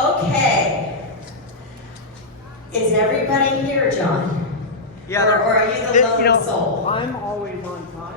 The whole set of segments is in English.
Okay. Is everybody here, John? Yeah. Or are you the lone soul? I'm always on time.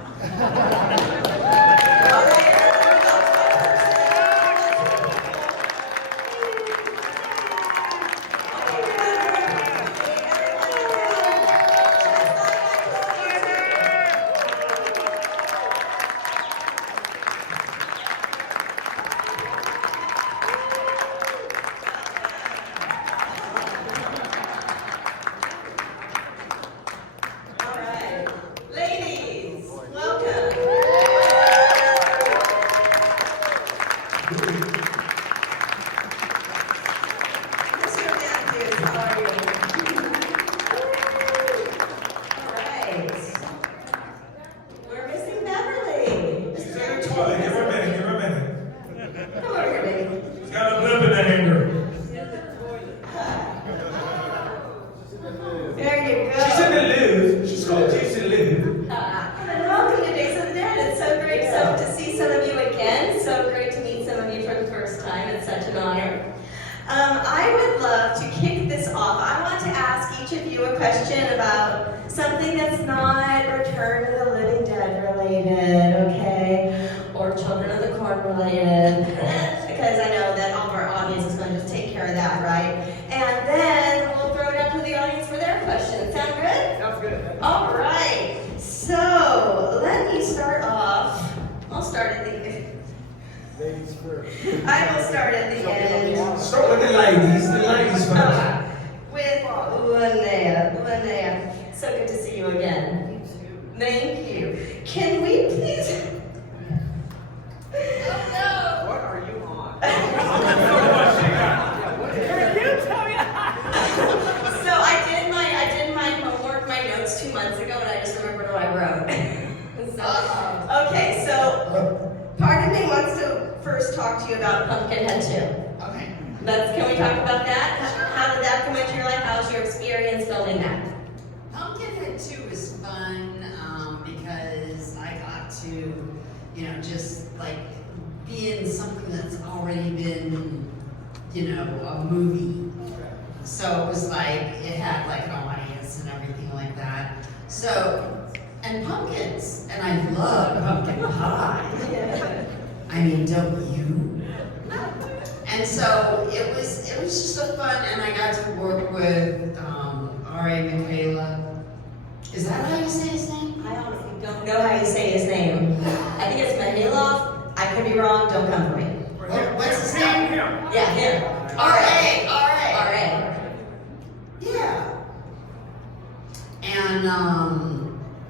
Linnea, so good to see you again. Thank you. Can we please? Oh no! What are you on? So I did my homework, my notes 2 months ago, and I just remembered what I wrote. Okay, so part of me wants to first talk to you about Pumpkinhead 2. Okay. Can we talk about that? How did that come into your life? How was your experience filming that? Pumpkinhead 2 was fun because I got to, just like be in something that's already been, a movie. So it was like, it had like an audience and everything like that. So, and pumpkins, and I love pumpkin pie. I mean, don't you? And so it was just so fun, and I got to work with R.A. Michaela. Is that how you say his name? I honestly don't know how you say his name. I think it's Michaela. I could be wrong. Don't come for me. What's his name? Yeah, him. R.A. Yeah. And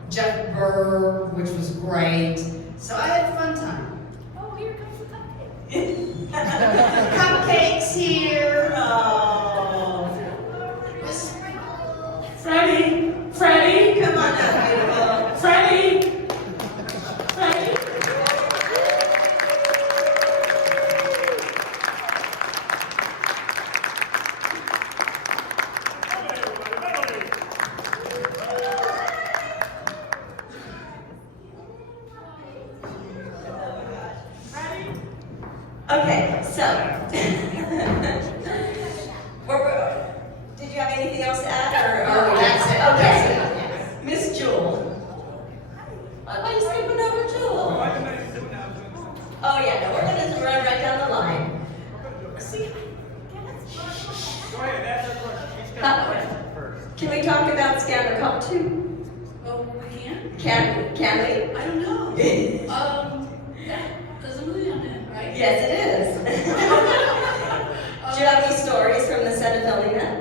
Jeff Burr, which was great. So I had a fun time. Oh, here comes the cupcake. Cupcakes here. Oh. Freddie, Come on up, beautiful. Freddie. Okay, so did you have anything else to add, or That's it. Okay, Miss Jewel. Why are you skipping over Jewel? Oh yeah, no, we're gonna run right down the line. See, can we talk about Scammer Cop 2? Oh, we can? Can we? I don't know. There's a movie on it, right? Yes, it is. Do you have any stories from the set of filming that?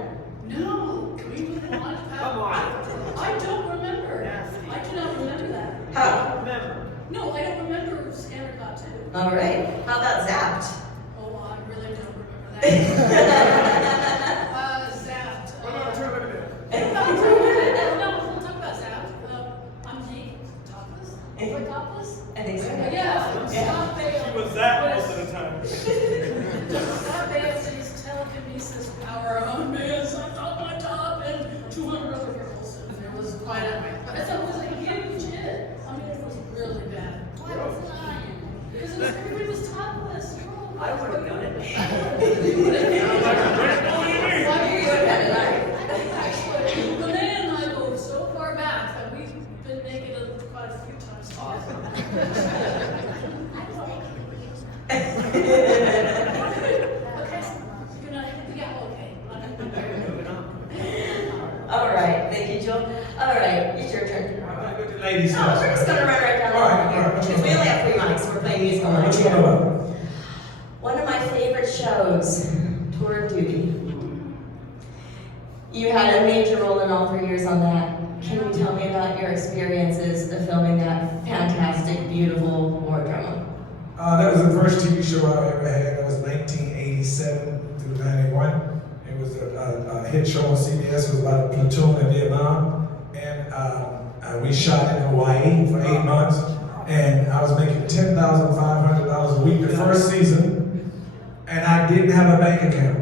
No. Can we move on? Come on. I don't remember. I do not remember that. How? Remember. No, I don't remember Scammer Cop 2. All right. How about Zapped? Oh, I really don't remember that. Zapped. No, we'll talk about Zapped. I'm Jake. Topless? Am I topless? I think so. Yeah. Scott Bale. She was that most of the time. Scott Bale sees telekinesis power on me as I got my top and 200 other girls. And it was quite a... I thought it was a huge hit. I mean, it was really bad. Why was it lying? Because everybody was topless. I would have done it. All right, it's your turn. Ladies No, first. we're just gonna run right down the All right, line here, all right. because we only have 3 mics, we're playing musical All right, mics which one here. about? One of my favorite shows, Tour of Duty. You had a major role in all 3 years on that. Can you tell me about your experiences of filming that fantastic, beautiful war drama? That was the first TV show I ever had. That was 1987 through 91. It was a hit show on CBS. It was about a platoon in Vietnam. And we shot in Hawaii for 8 months. And I was making $10,500 a week the first season. And I didn't have a bank account.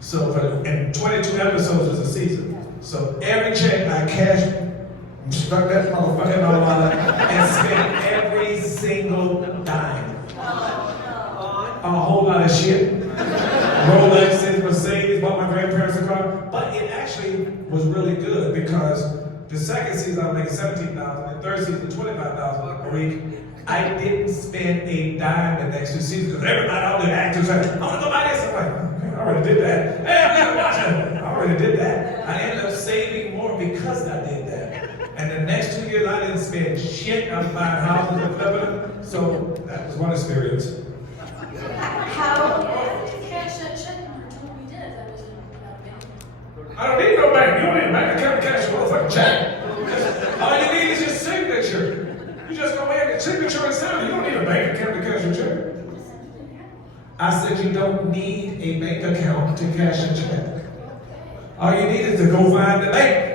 So, and 22 episodes was a season. So every check I cashed, stuck that motherfucker in my wallet, and spent every single dime. A whole lot of shit. Rolexes, Mercedes, bought my grandparents a car. But it actually was really good because the second season I was making $17,000, the third season $25,000 a week. I didn't spend a dime the next 2 seasons because everybody out there, actors, said, I'm gonna go buy this. I'm like, I already did that. Hey, I'm gonna watch it. I already did that. I ended up saving more because I did that. And the next 2 years I didn't spend shit. I was buying houses and flipping them. So that was one experience. How? Cash that check number told me did. That was I don't need no bank. You don't need a bank account to cash a motherfucking check. All you need is your signature. You just go in and signature and sign. You don't need a bank account to cash a check. I said you don't need a bank account to cash a check. All you need is to go find the bank.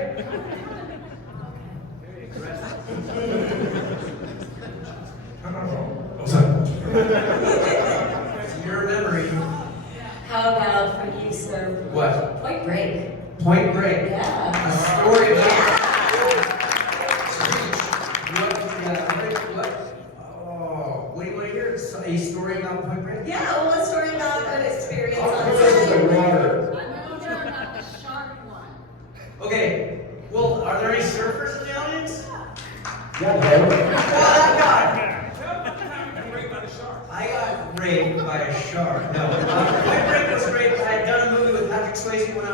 I'm not wrong. Oh, sorry. Your memory. How about for you, sir? What? Point Break. Point Break. Yeah. A story about. What do you want to hear? A story about Point Break? Yeah, well, a story about an experience on The set. water. Okay. Well, are there any surfers in the audience? Yeah, bro. I got raped by a shark. No, Point Break was great. I had done a movie with Patrick Swayze when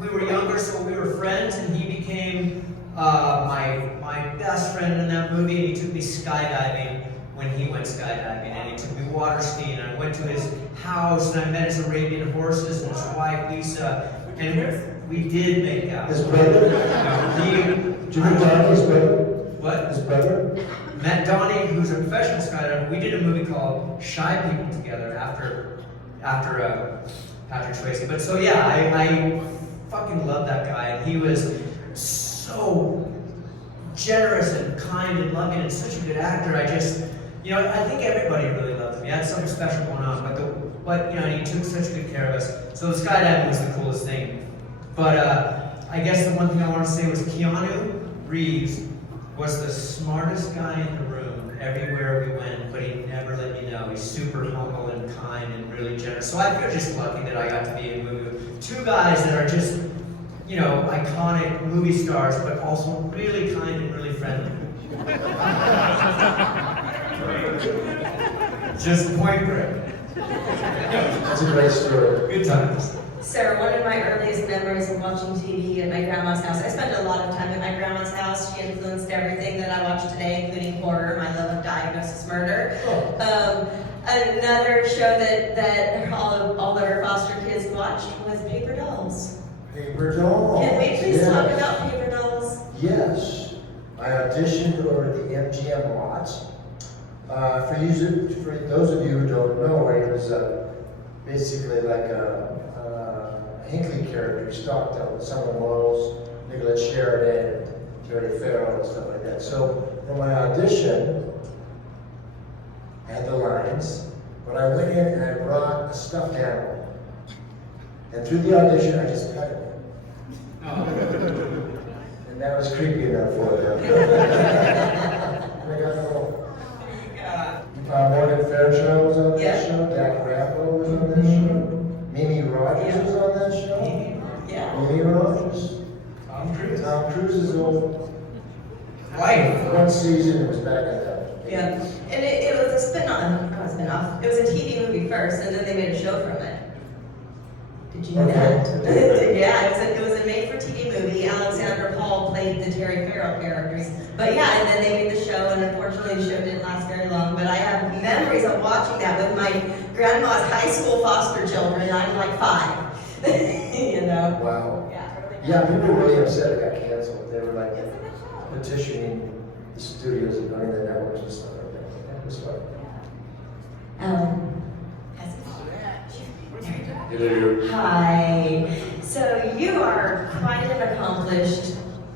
we were younger, so we were friends, and he became my best friend in that movie. And he took me skydiving when he went skydiving, and he took me water skiing. And I went to his house, and I met his Arabian horses and his wife Lisa, and we did make out. His brother? No, Do you know Donnie's brother? What? His brother? Met Donnie, who's a professional skydiver. We did a movie called Shy People together after Patrick Swayze. But so yeah, I fucking love that guy, and he was so generous and kind and loving and such a good actor. I think everybody really loved him. He had something special going on, but he took such good care of us. So the skydiving was the coolest thing. But I guess the one thing I want to say was Keanu Reeves was the smartest guy in the room everywhere we went, but he never let me know. He's super humble and kind and really generous. So I feel just lucky that I got to be in a movie with 2 guys that are just, iconic movie stars, but also really kind and really friendly. Just Point Break. That's a great story. Good times. Sir, one of my earliest memories of watching TV at my grandma's house. I spent a lot of time at my grandma's house. She influenced everything that I watch today, including horror, my love of diagnosis murder. Another show that all of our foster kids watched was Paper Dolls. Paper Dolls. Can we please talk Yes. about Paper Dolls? Yes. I auditioned over at the MGM lots. For those of you who don't know, it was basically like a Hinckley character. He stalked out some of the models, Nicolette Sheridan, Jerry Farrell, and stuff like that. So for my audition, I had the lines, but I went in and I brought a stuffed animal. And through the audition, I just pet it. And that was creepy enough for them. I got the whole. Morgan Fairchild was on that Yeah. show. Dak Rappo was on that show. Mimi Rogers was on that show. Yeah. Mimi Rogers. Tom Cruise. Tom Cruise's old Wife. one season was back at that. Yeah. And it was a spin-off. It was a TV movie first, and then they made a show from it. Did you know that? Yeah, it was a made-for-TV movie. Alexander Hall played the Terry Farrell characters. But yeah, and then they made the show, and unfortunately the show didn't last very long. But I have memories of watching that with my grandma's high school foster children. I'm like 5. You know? Wow. Yeah. Yeah, people were really upset it got canceled. They were like petitioning the studios and running the networks and stuff like that. It was fun. Hello. Hi. So you are quite an accomplished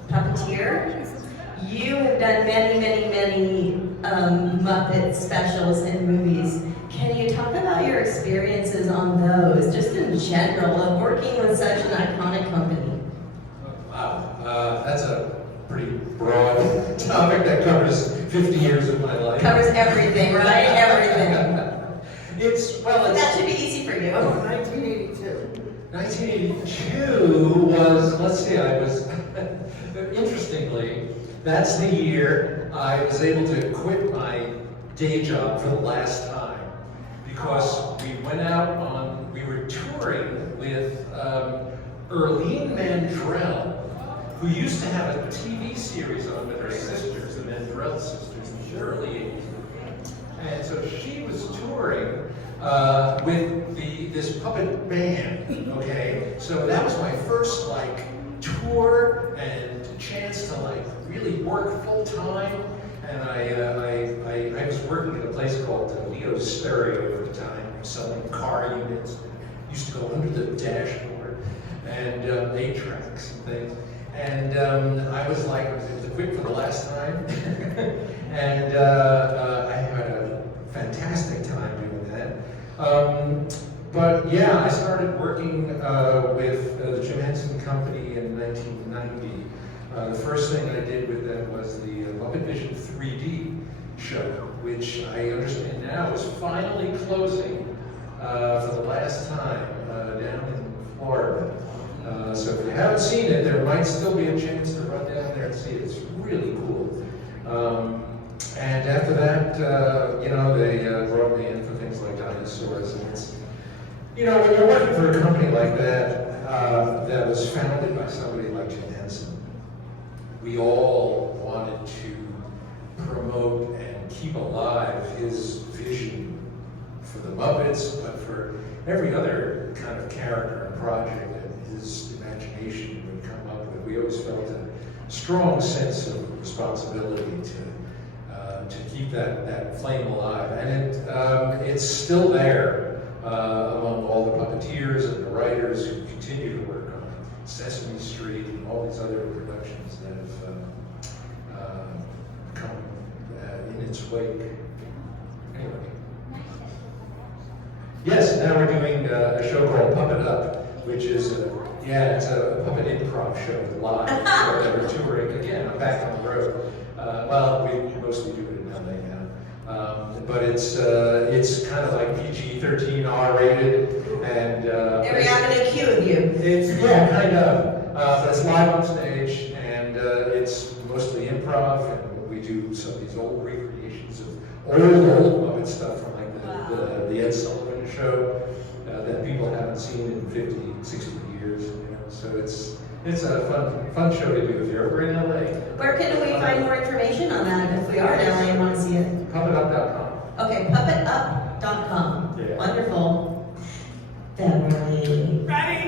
puppeteer. You have done many Muppet specials and movies. Can you talk about your experiences on those, just in general, of working with such an iconic company? Wow, that's a pretty broad topic that covers 50 years of my life. Covers everything, right? Everything. That should be easy for you. 1982 was, let's see, interestingly, that's the year I was able to quit my day job for the last time, because we were touring with Erlene Mandrell, who used to have a TV series on with her sisters, the Mandrell sisters, in the early 80s. And so she was touring with this puppet band, okay? So that was my first tour and chance to really work full time. And I was working at a place called Leo Stereo at the time, selling car units. Used to go under the dashboard and 8-tracks and things. And I was able to quit for the last time. And I had a fantastic time doing that. But yeah, I started working with the Jim Henson Company in 1990. The first thing I did with them was the Muppet Vision 3D show, which I understand now is finally closing for the last time down in Florida. So if you haven't seen it, there might still be a chance to run down there and see it. It's really cool. And after that, they brought me in for things like dinosaurs. And it's, when you're working for a company like that, that was founded by somebody like Jim Henson, we all wanted to promote and keep alive his vision for the Muppets, but for every other kind of character and project that his imagination would come up with. We always felt a strong sense of responsibility to keep that flame alive, and it's still there among all the puppeteers and the writers who continue to work on Sesame Street and all these other productions that have come in its wake. Anyway. Yes, now we're doing a show called Puppet Up, which is it's a puppet improv show live. So we're touring again. I'm back on the road. We mostly do it in LA now, but it's kind of like PG-13, R-rated, and Every avenue Q of you. it's kind of, but it's live on stage, and it's mostly improv, and we do some of these old recreations of old Muppet stuff from the Ed Sullivan show that people haven't seen in 50, 60 years. So it's a fun show to do if you're over in LA. Where can we find more information on that if we are in LA and want to see it? Puppetup.com. Okay, puppetup.com. Yeah. Wonderful. Beverly. Ready?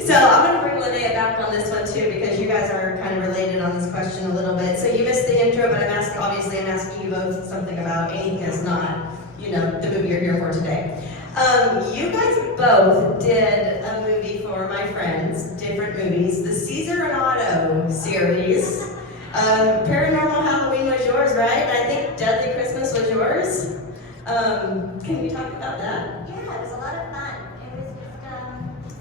So I'm going to bring Linnea back on this one too, because you guys are kind of related on this question a little bit. So you missed the intro, but I'm asking you both something about anything that's not, the movie you're here for today. You guys both did a movie for my friends, different movies, the Caesar and Otto series. Paranormal Halloween was yours, right? And I think Deadly Christmas was yours. Can you talk about that? Yeah, it was a lot of fun. It was just,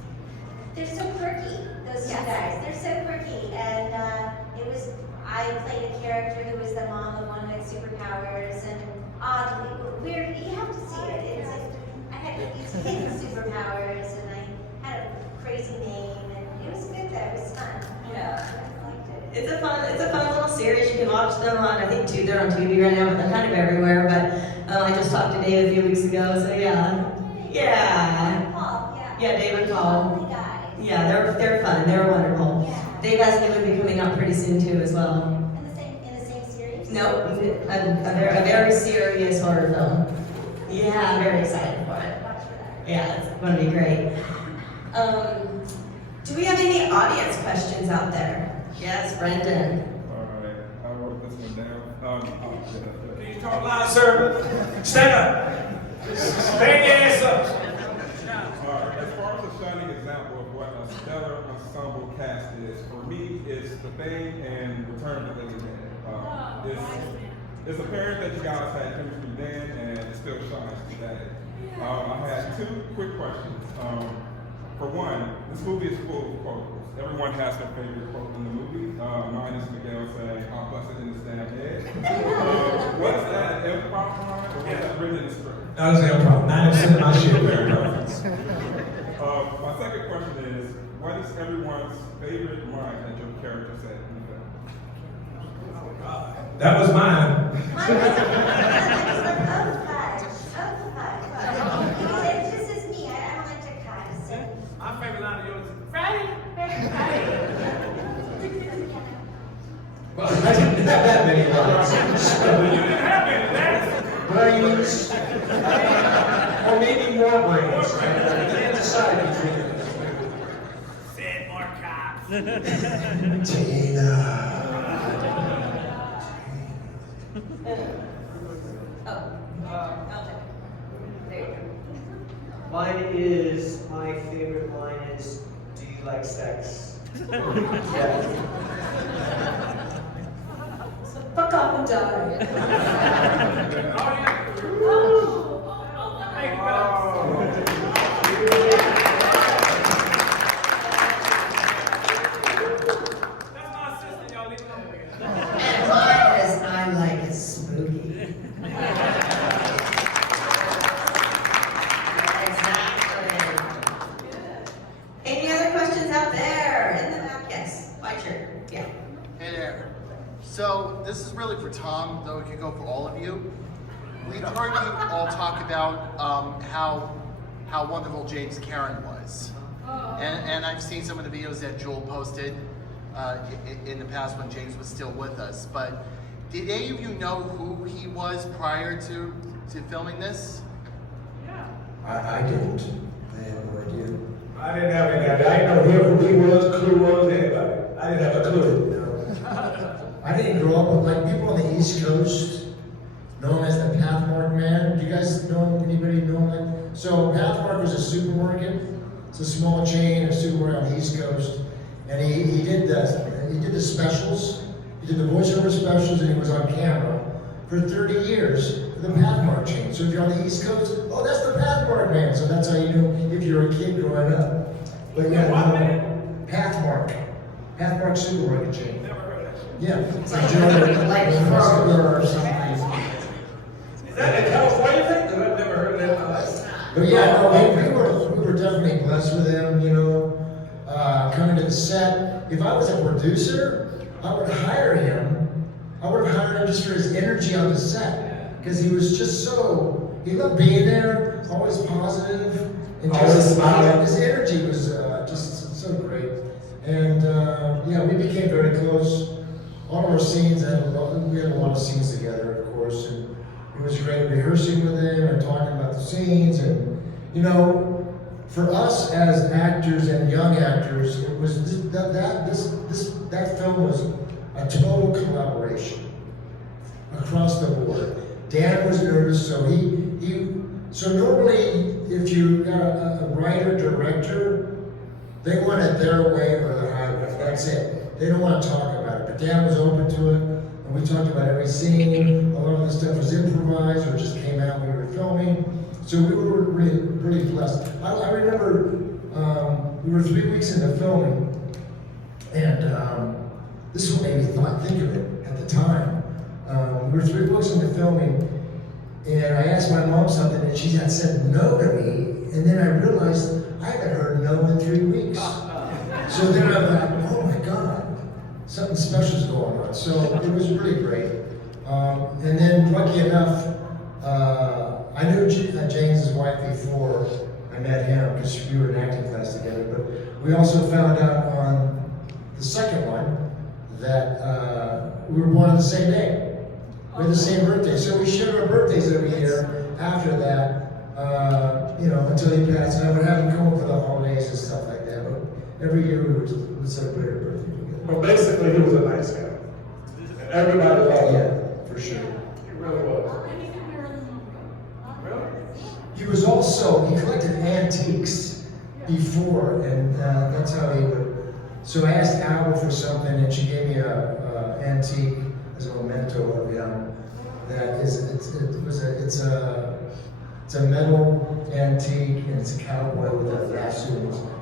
they're so quirky, those two guys. They're so quirky. And I played a character who was the mom of one who had superpowers, and oddly, weird, you have to see it. I had these hidden superpowers, and I had a crazy name, and it was good though, it was fun. Yeah. I liked it. It's a fun little series. You can watch them on, I think they're on TV right now, but they're kind of everywhere. But I just talked to Dave a few weeks ago, so yeah. Yeah. Paul, Yeah, Dave and Paul. Lovely guys. Yeah, they're fun. They're wonderful. Yeah. Dave has going to be coming out pretty soon too, as well. In the same series? Nope, a very serious horror film. Yeah, I'm very excited for it. Watch for that. Yeah, it's going to be great. Do we have any audience questions out there? Yes, Brendan. Alright, I wrote this one down. Can you talk loud, sir? Stand up. Stand your ass up. As far as a shining example of what a stellar ensemble cast is, for me, it's The Thing and Return of the Living Dead. It's apparent that you guys had chemistry then, and it still shines today. I had two quick questions. For one, this movie is full of quotes. Everyone has their favorite quote in the movie. Mine is Miguel saying, "I'll bust it in this damn head." Was that an improv line, or was that written in the script? That was no problem. 90% of my shit very perfect. My second question is, what is everyone's favorite line that your character said in the film? That was mine. It's just as me. I don't like to cut. So. My favorite line of yours is Friday. Well, I didn't have that many lines. You didn't have any, man. Brains, or maybe more brains. I can't decide between them. Said more cops. Tina. There you go. Mine is, my favorite line is, "Do you like sex?" Yeah. Fuck off and die. That's my sister, y'all. Leave it over here. And mine is, I like it spooky. Exactly. Any other questions out there? In the back, yes. White shirt. Yeah. Hey there. So this is really for Thom, though it could go for all of you. We've heard you all talk about how wonderful James Karen was, and I've seen some of the videos that Joel posted in the past when James was still with us. But did any of you know who he was prior to filming this? I didn't. I have no idea. I didn't have any idea. I didn't know who he was, Clue was, anybody. I didn't have a clue. I didn't grow up with, like, people on the East Coast know him as the Pathmark Man. Do you guys know him? Anybody know him? So Pathmark was a supermarket. It's a small chain of supermarket on the East Coast, and he did the specials. He did the voiceover specials, and he was on camera for 30 years for the Pathmark chain. So if you're on the East Coast, oh, that's the Pathmark Man. So that's how you knew if you were a kid growing up. But yeah, Pathmark supermarket chain. Yeah, it's like Kroger or something. Is that a California thing? 'Cause I've never heard of that. But yeah, no, we were definitely blessed with him, you know, coming to the set. If I was a producer, I would hire him. I would have hired him just for his energy on the set. Because he was just he loved being there, always positive, and Always just smiling. his energy was just so great. And yeah, we became very close. All of our scenes, we had a lot of scenes together, of course, and it was great rehearsing with him and talking about the scenes. And you know, for us as actors and young actors, it was that film was a total collaboration across the board. Dan was nervous, so normally if you got a writer director, they want it their way or the highway. That's it. They don't want to talk about it. But Dan was open to it, and we talked about every scene. A lot of the stuff was improvised or just came out when we were filming. So we were really blessed. I remember we were 3 weeks into filming, and this is what made me think of it at the time. We were 3 weeks into filming, and I asked my mom something, and she had said no to me, and then I realized I hadn't heard no in 3 weeks. So then I'm like, oh my God, something special's going on. So it was really great. And then lucky enough, I knew James's wife before I met him because we were in acting We also found out on the second one that we were born on the same day. We had the same birthday, so we shared our birthdays every year after that, until he passed. And I would have him come over for the holidays and stuff like that. But every year we would celebrate our birthday together. Well, basically, he was a nice guy. Everybody loved him. Yeah, for sure. He really was. He was also, he collected antiques before, and that's how he would. So I asked Al for something, and she gave me a antique as a memento of him. That is, it's a metal antique, and it's a cowboy with a lasso.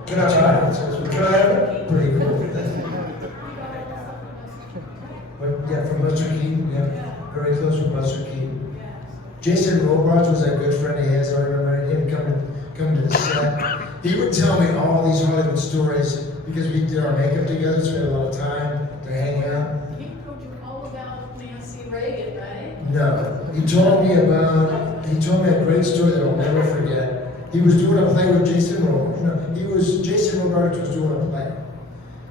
Can I try it? Can I have it? Pretty cool. But yeah, from Buster Keaton, yeah, very close with Buster Keaton. Jason Robards was a good friend of his. I remember him coming to the set. He would tell me all these Hollywood stories because we did our makeup together, so we had a lot of time to hang out. He told you all about Nancy Reagan, right? No, he told me a great story that I'll never forget. He was doing a play with Jason Robards. No, Jason Robards was doing a play,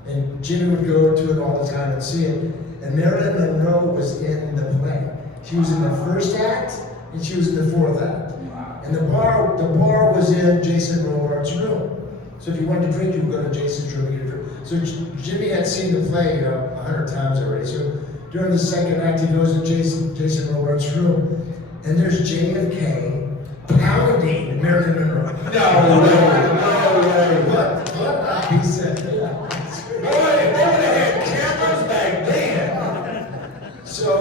and Jimmy would go to it all the time and see it. And Marilyn Monroe was in the play. She was in the first act, and she was in the fourth act. And the bar was in Jason Robards' room. So if you wanted to drink, you would go to Jason's room and get a drink. So Jimmy had seen the play 100 times already. So during the second act, he goes to Jason Robards' room, and there's JFK pounding Marilyn Monroe. No way. What? He said, Boy, they had cameras back then. So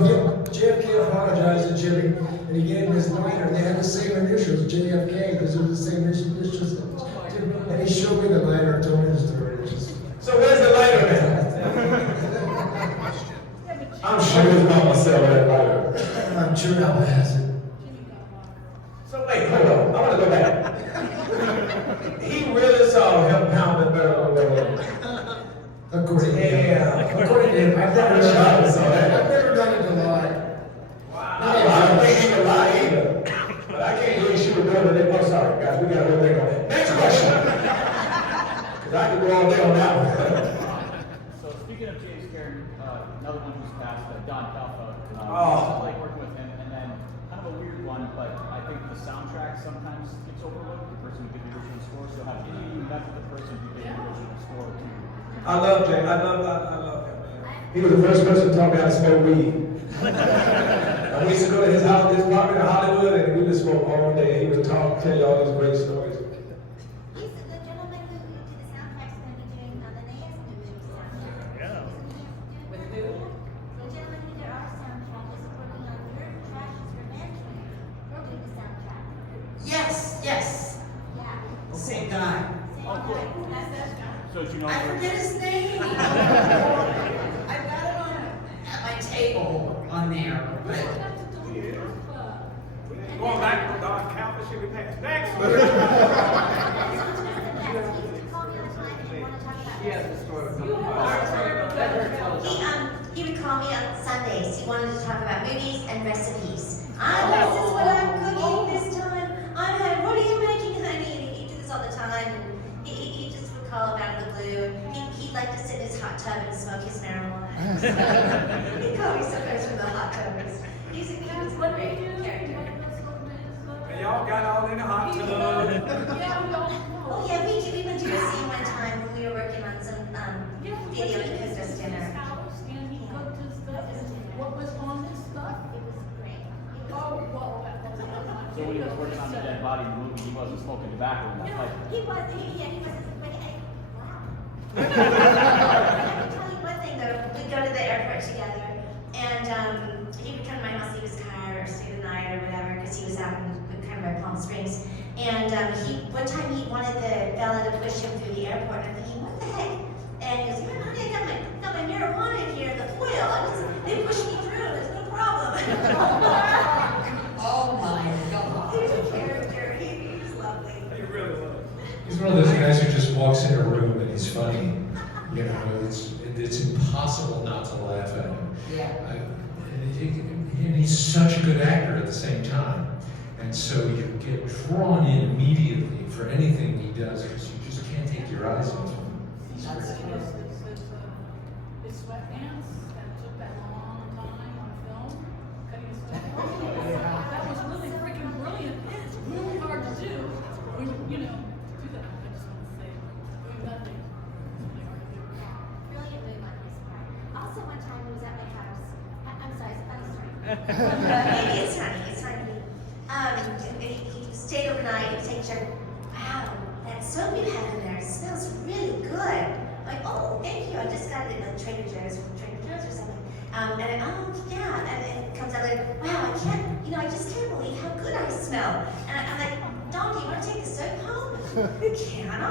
JFK apologized to Jimmy, and he gave him his lighter. They had the same initials, JFK, because it was the same initials. And he showed me the lighter and told me the story. So where's the lighter now? I'm sure his mama sell that lighter. I'm sure Al has it. So wait, hold on. I want to go back. He really saw him pounding Beverly. According to him. Damn. According to him. I've never done it. I've never done it a lot. Wow. I don't think he can lie either. But I can't believe she was doing it. Oh, sorry, guys. We got a little thing on. Next question. Because I could go all day on that one. So speaking of James Karen, another one who's passed, Don Calfa. I like working with him, and then kind of a weird one, but I think the soundtrack sometimes gets overlooked. The person who did the original score. So have any of you met the person who did the original score to? I love Jay. I love him, man. He was the first person to taught me how to smoke weed. I used to go to his house, his apartment in Hollywood, and we would smoke all day. He would tell you all these great stories. He's the gentleman who did the soundtrack is going to be doing Linnea's movie soundtrack. Yeah. With who? The gentleman who did our soundtrack is working on Your Trash's Revenge movie. We're doing the soundtrack. Yes. Yeah. Same guy. Same Oh, cool. guy. That's that guy. So did you know? I forget his name. I've got it at my table on there. But Going back to Don Calfa, should we pass? Next! He would call me on Sundays. He wanted to talk about movies and recipes. This is what I'm cooking this time. What are you making, honey? And he'd do this all the time. And he just would call him out of the blue. He'd like to sit in his hot tub and smoke his marijuana. He'd call me sometimes from the hot tub. He's a great character. And y'all got all in the hot tub. Oh yeah, we went to a scene one time when we were working on some video. He cooked us dinner. And he cooked his stuff, and what was on his stuff? It was great. Oh, well, that was So when he was working on the dead body in the movie, he wasn't smoking tobacco in that pipe. He was, wow. I can tell you one thing though, we'd go to the airport together, and he would come to my house, leave his car, or stay the night, or whatever, because he was out in kind of by Palm Springs. And one time he wanted the fella to push him through the airport, and I'm thinking, what the heck? And he goes, honey, I got my marijuana in here in the foil. They pushed me through, there's no problem. oh my God. He's a character, he's lovely. He really was. He's one of those guys who just walks in a room and he's funny. You know, it's impossible not to laugh at him. Yeah. And he's such a good actor at the same time. And so you get drawn in immediately for anything he does because you just can't take your eyes off him. T-shirts, his sweatpants, that took that long time on film, cutting his sweatpants. That was really freaking brilliant. It's really hard to do when, do that. I just want to say, doing nothing is really hard to do. Brilliant move on his part. Also, one time he was at my house. I'm sorry, it's a funny story. Maybe it's funny. He stayed overnight, he take a shower. Wow, that soap you have in there smells really good. I'm like, oh, thank you. I just got it at Trader Joe's or something. And it comes out like, wow, I just can't believe how good I smell. And I'm like, Dom, do you want to take the soap home? Can I?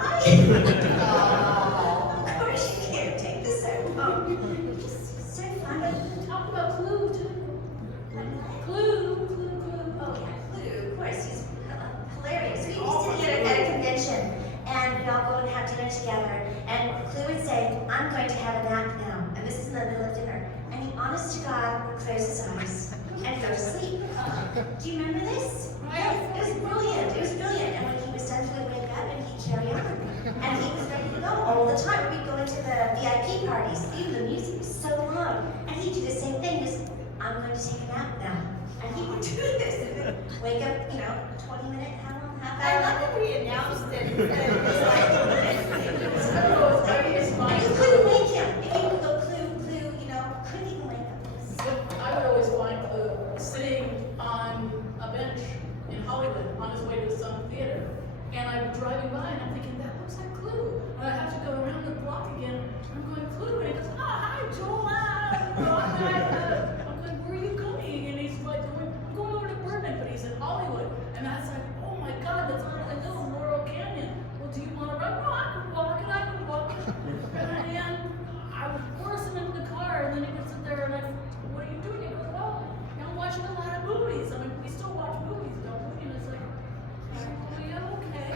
Oh, of course you can't take the soap home. It's just so funny. Talk about Clue, too. Clue. Oh yeah, Clue, of course, he's hilarious. We used to be at a convention, and we'd all go and have dinner together, and Clue would say, I'm going to have a nap now, and this is in the middle of dinner, and he, honest to God, would close his eyes and go to sleep. Do you remember this? It was brilliant, and when he was done, he would wake up and he'd carry on, and he was ready to go all the time. We'd go into the VIP parties, even the music was so loud, and he'd do the same thing, just, I'm going to take a nap now. And he would do this and then wake up, 20-minute, half I hour. love that we announced it. You couldn't wake him. If you would go Clue, couldn't even wake him. I would always find Clue sitting on a bench in Hollywood on his way to some theater. And I'm driving by and I'm thinking, that looks like Clue. And I have to go around the block again. I'm going, Clue. And he goes, hi, Joel. I'm going, where are you going? And he's like, I'm going over to Bourbon, but he's in Hollywood. And I was like, oh my God, that's where I go, Laurel Canyon. Well, do you want to run? No, I can walk it. And I would force him into the car, and then he would sit there and what are you doing? He goes, well, I'm watching a lot of movies. I mean, we still watch movies, don't we? And it's like, oh yeah, okay.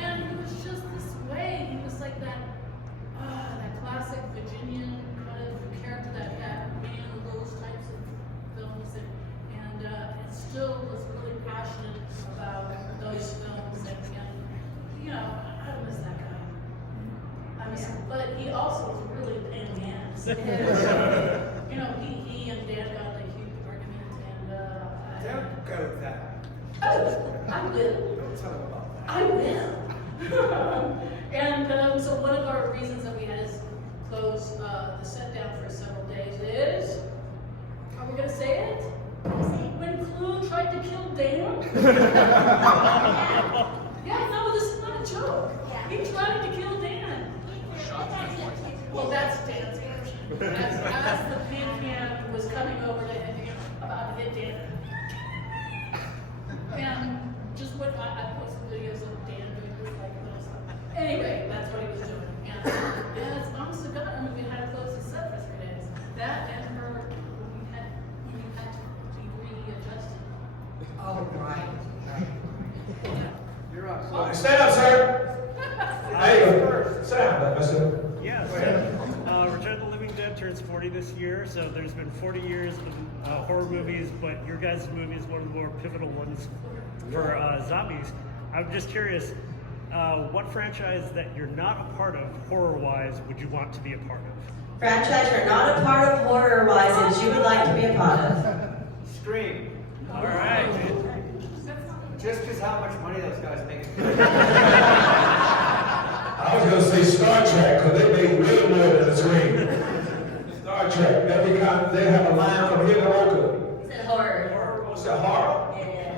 And he was just this way. He was like that classic Virginian kind of character that made those types of films, and still was really passionate about those films, and I miss that guy. I miss him, but he also was really a pain in the ass. He and Dan got a huge argument, and Don't go with that. oh, I will. Don't tell him about that. I will. And so one of our reasons that we had to close the set down for several days is, are we going to say it? When Clue tried to kill Dan? Yeah, no, this is not a joke. He tried to kill Dan. Well, that's Dan's version. As the pan was coming over to him, about to hit Dan. And just what I posted videos of Dan doing this like little stuff. Anyway, that's what he was doing. And it's honest to God, I mean, we had to close the set for 3 days. That and her, we had to be readjusted. Oh, right. You're on. Oh, stand up, sir. There you go. Sit down, mister. Yeah, Return of the Living Dead turns 40 this year, so there's been 40 years of horror movies, but your guys' movie is one of the more pivotal ones for zombies. I'm just curious, what franchise that you're not a part of, horror-wise, would you want to be a part of? Franchise you're not a part of horror-wise that you would like to be a part of. Scream. All right. Just because how much money those guys make. I was gonna say Star Trek, because they make way more than the screen. Star Trek, they have a line from here to Oakland. Is it horror? Horror, what's that, horror? Yeah.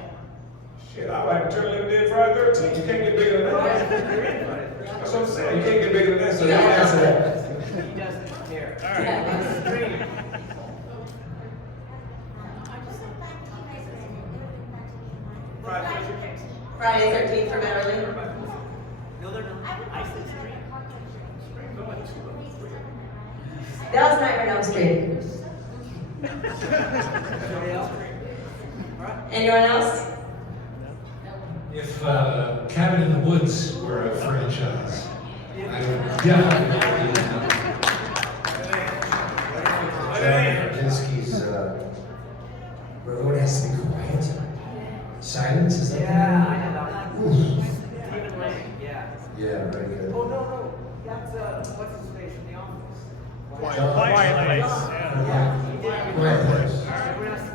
Shit, I like to turn Living Dead Friday 13. You can't get bigger than that. That's what I'm saying, you can't get bigger than that, so don't answer that. He doesn't care. All right. Scream. Friday 13th for Beverly. No, they're not. I said scream. That was Nightmare on Elm Street. Anybody else? All right. Anyone else? If Cabin in the Woods were a franchise, I would definitely be Kinski's, where everyone has to be quiet. Silence, is that? Yeah, I know that one. Oof. Stephen Lang, yeah. Yeah, very good. Oh, no. That's, what's his face in the office? Quiet. Quiet Lights, yeah. Quiet Place. Everyone else?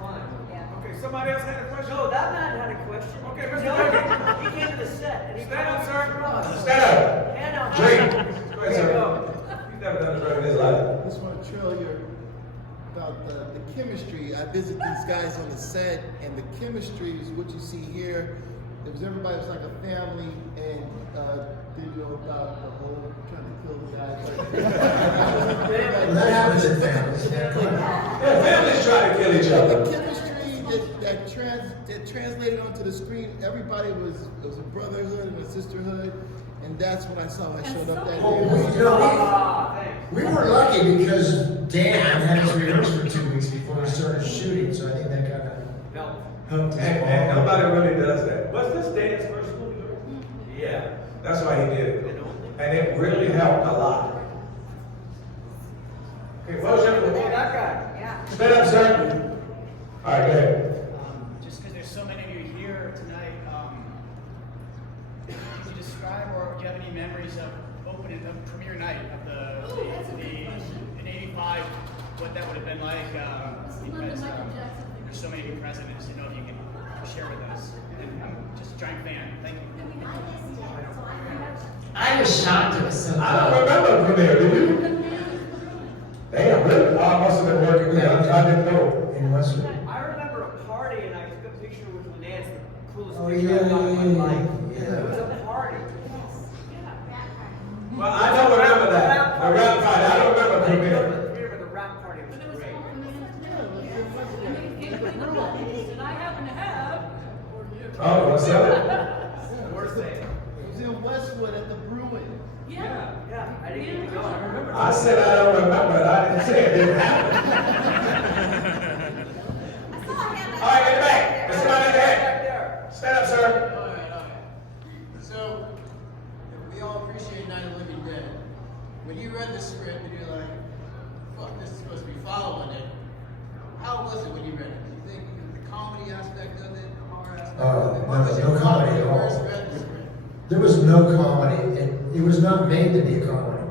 Quiet. Okay, somebody else had a question? No, that man had a question. Okay, Mr. No, Duncan. he came to the set and he Stand up, sir. Stand up. Hand out. Drink. Go There ahead, you sir. go. He's never done this right in his life. I just want to tell you about the chemistry. I visit these guys on the set, and the chemistry is what you see here. It was everybody was like a family, and did you know about the whole trying to kill the guy? Well, that happens in families. Yeah, families try to kill each other. The chemistry that translated onto the screen, everybody was a brotherhood and a sisterhood, and that's when I saw I showed up that Well, day. you know, we were lucky because Dan had us rehearse for 2 weeks before we started shooting, so I think that kind of helped us And all. nobody really does that. Was this Dan's first movie? Yeah, that's why he did it. And it really helped a lot. Okay, motion. That guy. Stand up, sir. All right, go ahead. Just because there's so many of you here tonight, could you describe or do you have any memories of opening the premiere night of in '85? What that would have been like? Because there's so many new presidents. You know, if you can share with us. And I'm just a giant fan. Thank you. I was shocked it was so I don't remember the premiere, do you? Damn, really? I must have been working with him. I didn't know. In Westwood. I remember a party and I took a picture with Linnea. It's the coolest Oh, picture I've got in my life. It was yeah. a party. Well, I don't remember that. The rap party. I don't remember the premiere. The rap party was great. That I happen to have. Oh, what's that? Worst thing. It was in Westwood at the Bruin. Yeah. Yeah, I didn't get to go. I remember. I said I don't remember it. I didn't say it didn't happen. All right, get back. There's somebody in the head. Stand up, sir. All right. So, we all appreciate Night of the Living Dead. When you read the script and you're like, fuck, this is supposed to be following it, how was it when you read it? Did you think the comedy aspect of it, the horror aspect of it? What was No your comedy when at you all. first read the script? There was no comedy. It was not made to be a comedy.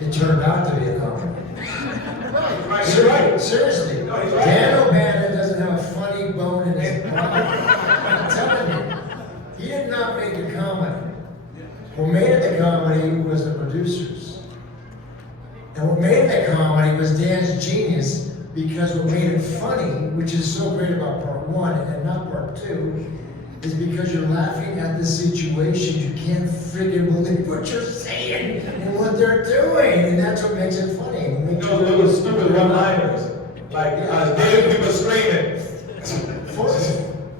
It turned out to be a comedy. Right, you're right. Seriously. No, he's right. Dan O'Bannon doesn't have a funny bone in his body. I'm telling you. He did not make a comedy. What made it the comedy was the producers. And what made it the comedy was Dan's genius, because what made it funny, which is so great about part one and not part two, is because you're laughing at the situation. You can't friggin' believe what you're saying and what they're doing. And that's what makes it funny. It makes You know, little stupid one-liners. Like, getting people screaming.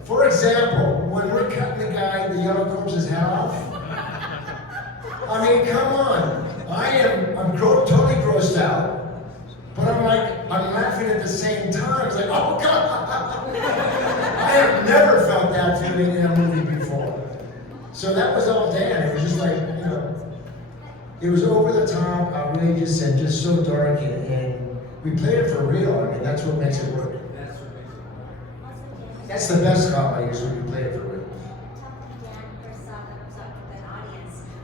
For example, when we're cutting the yellow corpse's head off, I mean, come on. I'm totally grossed out, but I'm laughing at the same time. It's like, oh God! I have never felt that feeling in a movie before. So that was all Dan. It was just like, it was over the top, outrageous, and just so dark, and we played it for real. I mean, that's what makes it work. That's the best comedy, is when you play it for real.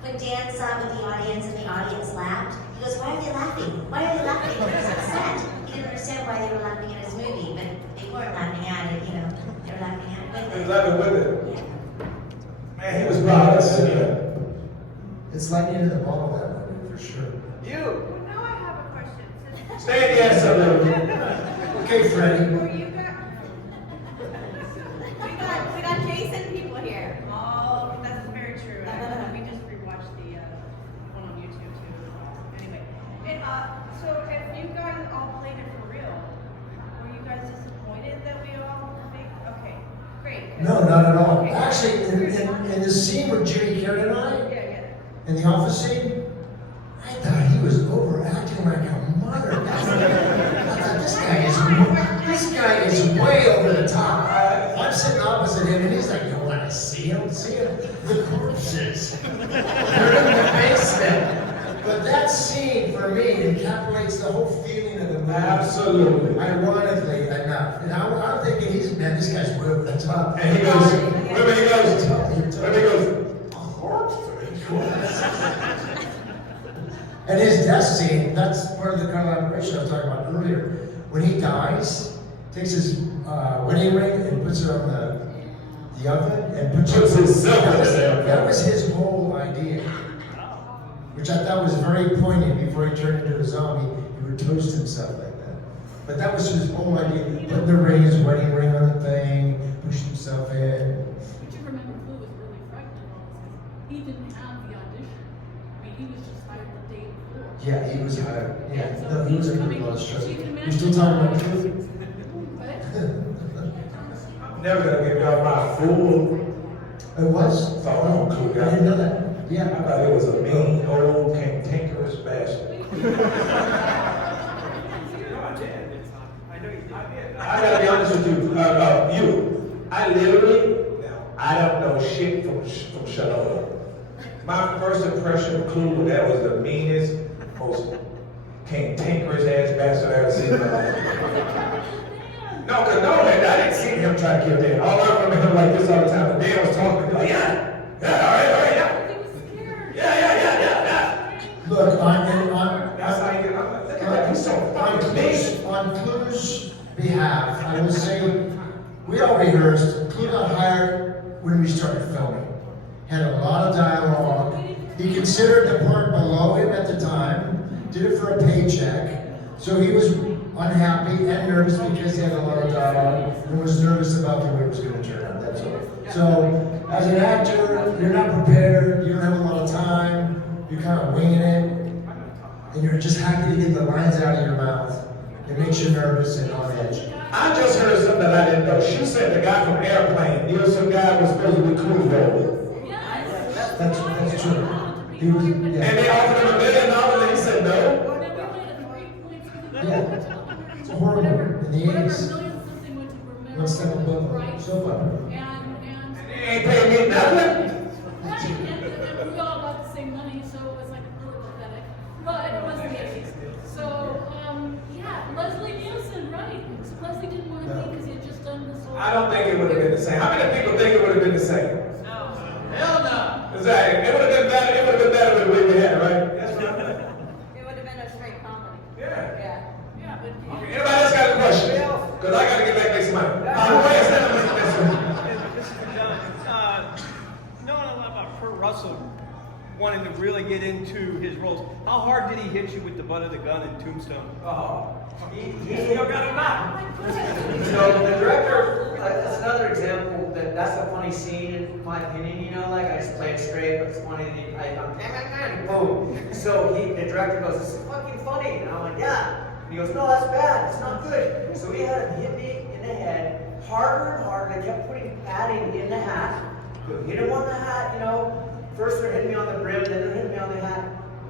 When Dan saw it with the audience and the audience laughed, he goes, why are they laughing? Why are they laughing? He was upset. He didn't understand why they were laughing at his movie, but they weren't laughing at it, they were laughing at it with He it. was laughing with it. Yeah. Man, he was proud of us. It's lightning in the bottle, that movie, for sure. You. Now I have a question. Stand yes, sir. Okay, Freddie. We got Jason people here. Oh, that's very true. We just rewatched the one on YouTube too. Anyway, and so if you guys all played it for real, were you guys disappointed that we all think? Okay, great. No, not at all. Okay. Actually, in the scene with Jimmy Carrey and I, Yeah. in the office scene, I thought he was overacting like a mother. I thought this guy is way over the top. I'm sitting opposite him, and he's like, "You want to see him? See him? The corpses. They're in the basement." But that scene, for me, encapsulates the whole feeling of the movie. Absolutely. Ironically enough. And I'm thinking, this guy's way over the top. And he goes, remember he goes, And his death scene, that's part of the collaboration I was talking about earlier. When he dies, takes his wedding ring and puts it on the oven and puts himself in there. That was his whole idea, which I thought was very poignant. Before he turned into a zombie, he would toast himself like that. But that was his whole idea. Put the ring, his wedding ring on the thing, push himself in. But you remember Blue was really frightened of all this. He didn't have the audition. I mean, he was just hired the day before. Yeah, he was hired. Yeah, So no, he was a coming- pretty close show. so you can You imagine still talking about how- Blue? Never gonna give y'all my fool. It was? Oh, cool I guy. didn't know that. Yeah. I thought it was a mean, old, cantankerous bastard. I gotta be honest with you, I literally, I don't know shit from Shalola. My first impression of Clue, that was the meanest, most cantankerous ass bastard I ever seen in my life. No, cause no, man, I didn't see him try to kill Dan. All I remember him like this all the time. When Dan was talking, like, yeah, all right, yeah. Yeah. Look, That's how you get on Clue's behalf, I will say, we all rehearsed. Clue got hired when we started filming. Had a lot of dialogue. He considered the part below him at the time, did it for a paycheck. So he was unhappy and nervous because he had a lot of dialogue and was nervous about the way it was going to turn out. That's all. So, as an actor, you're not prepared, you don't have a lot of time, you're kind of winging it, and you're just happy to get the lines out of your mouth. It makes you nervous and on edge. I just heard something that I didn't know. She said the guy from Airplane, you know, some guy was supposed to be Clue's role. That's true. He was, yeah. And they offered him $1 million and he said no. Yeah. It's horrible in the 80s. One step above soap opera. They ain't paying me nothing. And we all got the same money, so it was like really pathetic. But it was the 80s. So, yeah, Leslie Nielsen, right. So Leslie didn't want to leave because he had just done this whole... I don't think it would have been the same. How many people think it would have been the same? Hell no. Exactly. It would have been better. It would have been better with the way we had, right? That's right. It would have been a straight comedy. Yeah. Yeah, but... Okay, anybody else got a question? Because I got to get back next month. This is for John. Knowing a lot about Kurt Russell wanting to really get into his roles, how hard did he hit you with the butt of the gun in Tombstone? Oh, he still got him back. So the director, that's another example that's a funny scene in my opinion, you know, like I just play it straight, but it's funny, and boom. So the director goes, this is fucking funny, and I'm like, yeah. And he goes, no, that's bad, it's not good. So he had him hit me in the head, harder and harder, they kept putting padding in the hat. Go hit him on the hat, you know. First they're hitting me on the brim, then they're hitting me on the hat.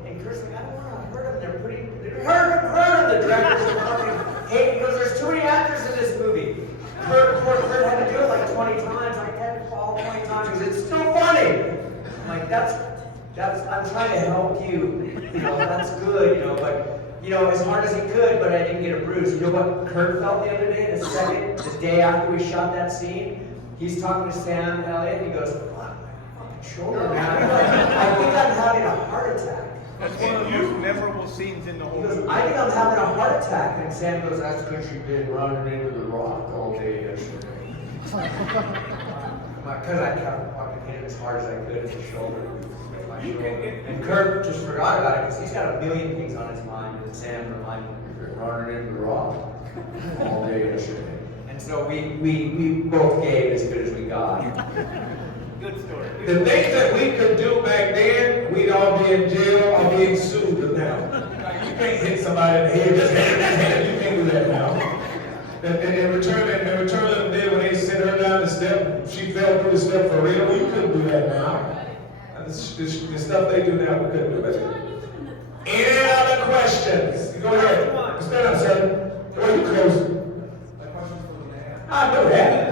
And Kurt's like, I don't want to hurt him, they're hurt him, the director's fucking hate, because there's too many actors in this movie. Kurt had to do it like 20 times, like that all 20 times, because it's still funny. I'm like, that's, I'm trying to help you, you know, that's good, you know, but, you know, as hard as he could, but I didn't get a bruise. You know what Kurt felt the other day, the day after we shot that scene? He's talking to Sam Elliott, and he goes, fuck, my fucking shoulder, man. I think I'm having a heart attack. That's one of the most memorable scenes in the whole movie. I think I'm having a heart attack. And Sam goes, that's because you've been running into the rock all day yesterday. Because I kept fucking hitting as hard as I could at the shoulder. And Kurt just forgot about it because he's got a million things on his mind. And Sam reminded him, you've been running into the rock all day yesterday. And so we both gave as good as we got. Good story. The things that we could do back then, we'd all be in jail or being sued now. Like, you can't hit somebody in the head, just hit him. You can't do that now. And in return of the day when they sent her down the step, she fell through the step for real. We couldn't do that now. And the stuff they do now, we couldn't do that. Any other questions? Go ahead. Stand up, sir. Go ahead, close. I know that.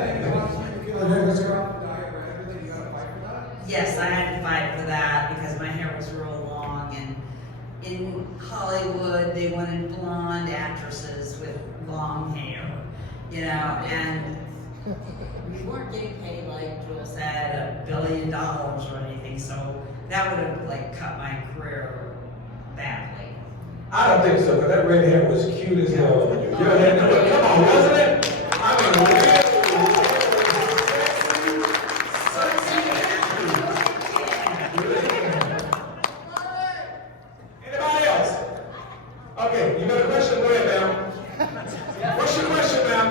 Yes, I had to fight for that because my hair was real long, and in Hollywood they wanted blonde actresses with long hair, you know, and we weren't getting paid like Joel said, $1 billion or anything, so that would have like cut my career badly. I don't think so, because that red hair was cute as hell on you. Your hair, come on, wasn't it? I mean, red, anybody else? Okay, you got a question? Go ahead, ma'am. What's your question, ma'am?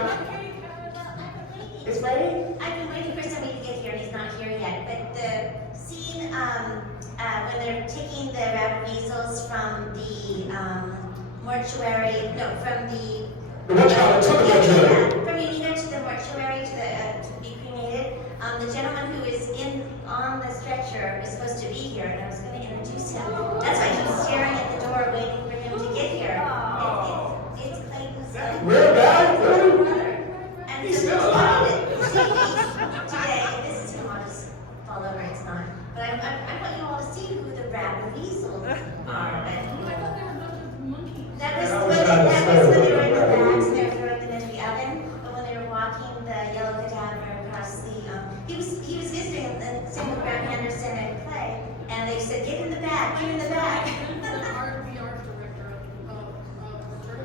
It's ready? I've been waiting for somebody to get here and he's not here yet, but the scene, when they're taking the rabbit weasels from the, mortuary, no, from the... The mortuary, to the mortuary. From Núñez to the mortuary to be cremated, the gentleman who is on the stretcher is supposed to be here, and I was gonna introduce him. That's why I keep staring at the door waiting for him to get here. It's Clayton's... Real guy? Really? And He's so still he's alive. today, this is him, I'll just fall over, it's not. But I want you all to see who the rabbit weasels are. That was when they were in the bags and they were throwing them into the oven. But when they were walking the yellow cadaver across the, he was visiting and sitting with Brad Anderson and Clay, and they said, "Get in the bag, get in the bag."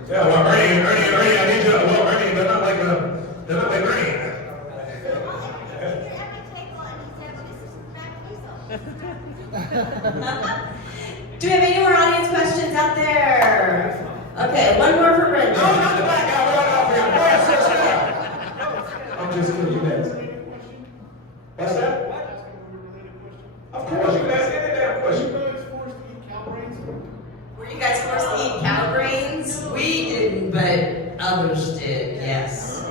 Yeah, well, Ernie, I need you to, well, Ernie, they're not like Ernie. Do we have any more audience questions out there? Okay, one more for Brendan. No, not the black guy, we're not off here. Go ahead, sit. I'm just kidding, you next. What's that? Of course, you can ask any damn question. Were you guys forced to eat cow brains? We didn't, but others did, yes.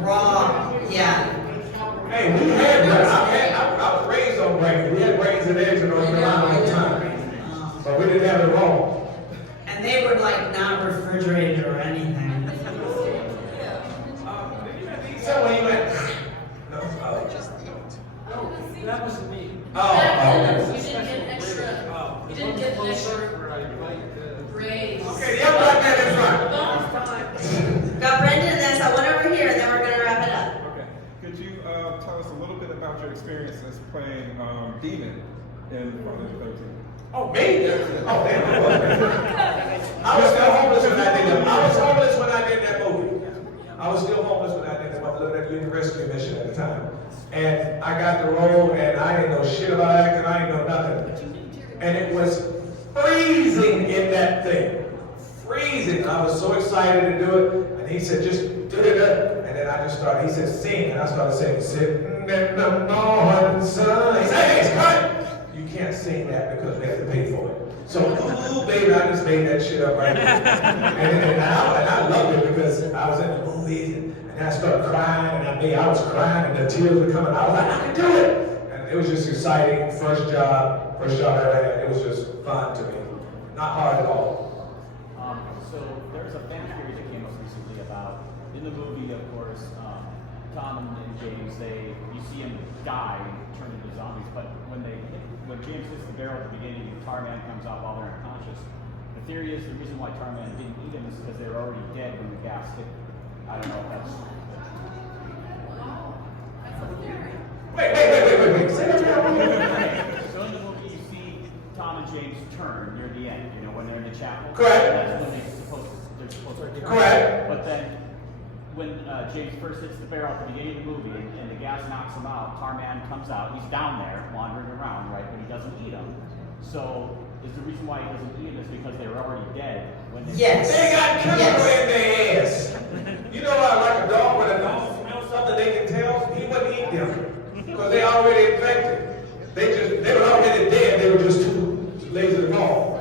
Raw, yeah. Hey, we had brains. I was raised on brains. We had brains and eggs in North Carolina all the time. But we didn't have it raw. And they were like not refrigerated or anything. So when you went, That wasn't me. oh. You didn't get extra. You didn't get extra grades. Okay, the young black man in front. Got Brendan and then so one over here, and then we're gonna wrap it up. Okay. Could you tell us a little bit about your experiences playing Demon in Friday the 13th? Oh, me? Oh, damn. I was still homeless when I did that. I was homeless when I did that movie. I was still homeless when I did that. I was living at the rescue mission at the time. And I got the role, and I didn't know shit about acting. I didn't know nothing. And it was freezing in that thing. Freezing. I was so excited to do it. And he said, just do it. And then I just started, he said, sing. And I started saying, sitting in the morning sun. He said, hey, cut. You can't sing that because we have to pay for it. So, ooh, baby, I just made that shit up right there. and I loved it because I was in the movies and I started crying and I was crying and the tears were coming. I was like, I can do it. And it was just exciting. First job I ever had. It was just fun to me. Not hard at all. So there's a fan theory that came up recently about, in the movie, of course, Thom and James, you see him die and turn into zombies, but when James hits the barrel at the beginning and Tarman comes out while they're unconscious, the theory is the reason why Tarman didn't eat him is because they were already dead when the gas hit them. I don't know if that's... Wait. Say that again. So in the movie you see Thom and James turn near the end, when they're in the chapel. Correct. That's when they're supposed to turn. Correct. But then when James first hits the barrel at the beginning of the movie and the gas knocks him out, Tarman comes out, he's down there wandering around, right, but he doesn't eat him. So is the reason why he doesn't eat him is because they were already dead when they... Yes. They got chemical in their ass. You know like a dog with a nose smells something they can tell? He wouldn't eat them because they already infected. They were already dead, they were just too lazy to call.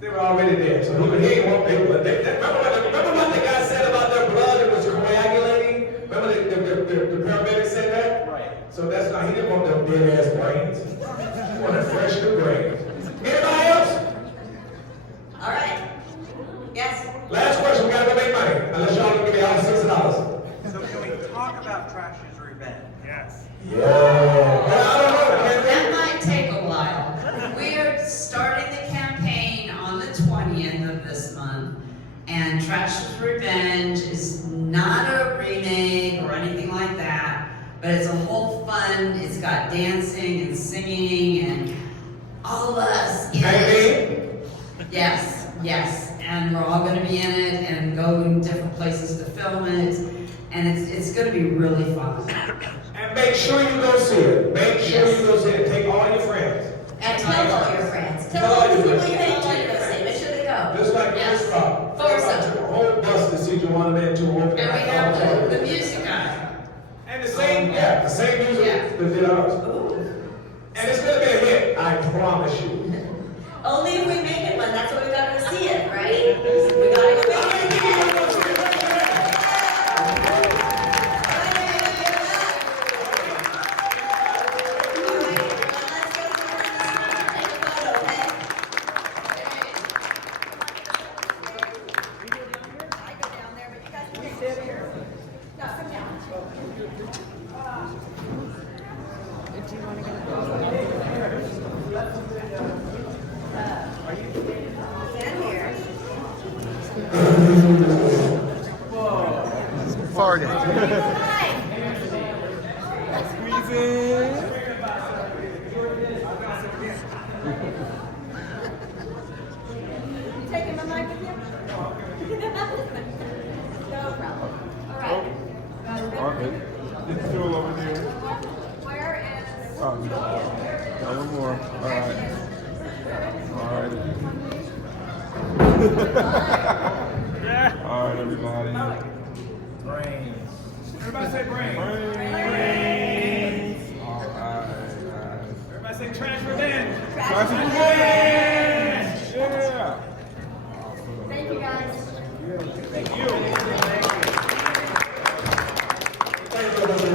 They were already dead, so he ain't want people. Remember what the guy said about their blood? It was coagulating. Remember the paramedic said that? Right. So that's not. He didn't want them dead ass brains. He wanted fresh new brains. Anybody else? All right. Yes. Last question. We gotta go make money. Unless y'all can give me all $6. So can we talk about Trash's Revenge? Yes. Yeah. I don't know. That might take a while. We're starting the campaign on the 20th of this month, and Trash's Revenge is not a remake or anything like that, but it's a whole fun. It's got dancing and singing and all of us in it. Yes. Yes, and we're all gonna be in it and go in different places to film it, and it's gonna be really fun. And make sure you go see it. Make sure you go see it. Take all your friends. And tell all your friends. Tell all the people you think to go see. Make sure they go. Just like Yes. this rock. Force them. A whole bus to see Joanna Man 2 open. And we have the music guy. And the same, the same music that did ours. And it's gonna be a hit, I promise you. Only if we make it one. That's why we gotta see it, right? We gotta go make it again. Taking my mic with you? No problem. All right. It's still over there. Where is? Oh, one more. All right. All right, everybody. Brains. Everybody say brains. Brains. All right. Everybody say trash revenge. Trash revenge. Yeah. Thank you, guys. Thank you. Thank you.